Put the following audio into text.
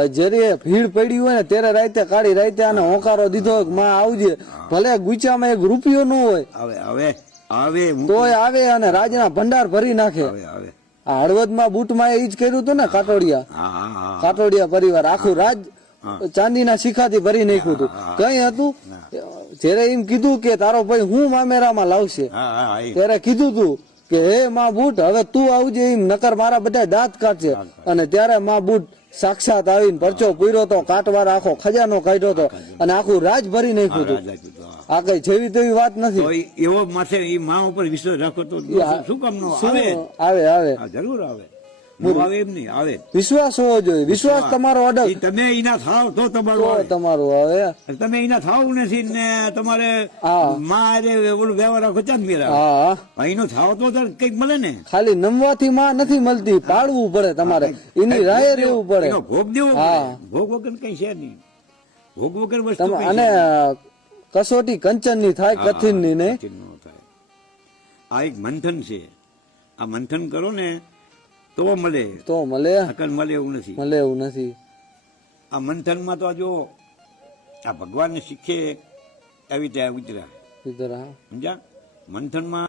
જયારે ભીડ પડી હોય ને ત્યારે રાતે કાઢી રાતે આને હોંકારો દીધો માં આવજે, ભલે ગુચામાં એક રૂપિયો ન હોય તોય આવે અને રાજના ભંડાર ભરી નાખે. આ હળવદમાં બુટમાં એ જ કર્યું હતું ને, કાટોડિયા પરિવાર આખું રાજ ચાંદીના શિખાથી ભરી નાખ્યું હતું. કઈ હતું જયારે એમ કીધું કે તારો ભાઈ હું મામેરામાં લાવશે ત્યારે કીધું તું કે હે માં બુટ હવે તું આવજે, એમ નકર મારા બધા દાંત કાઢશે. અને ત્યારે માં બુટ સાક્ષાત આવીને પરચો પૂર્યો તો, કાટવાર આખો ખજાનો કાઢ્યો હતો અને આખું રાજ ભરી નાખ્યું હતું. આ કઈ જેવી તેવી વાત નથી. એવો માથે એ માં ઉપર વિશ્વાસ રાખો તો શું કામ નો આવે જરૂર આવે. એમ નહીં આવે, વિશ્વાસ હોવો જોઈએ. વિશ્વાસ તમારો અડગ. તમે એના થાવ તો તમારું આવે. તમે એના થાવ નથી ને તમારે માં ઓલું વ્યવહાર રાખો ચાંદ મેળા એનો થાવ તો કઈક મળે ને. ખાલી નમવાથી માં નથી મળતી, પાડવું પડે તમારે, એની રાહે રહેવું પડે, ભોગ દેવો. ભોગ વગર કઈ છે નહીં, ભોગ વગર વસ્તુ. અને કસોટી કંચન ની થાય, કથિન ની નહીં. આ એક મંથન છે, આ મંથન કરો ને તો મળે, અકલ મળે એવું નથી. આ મંથન માં તો જો આ ભગવાન શીખે એવી રીતે ઉતર્યા સમજ્યા મંથન માં.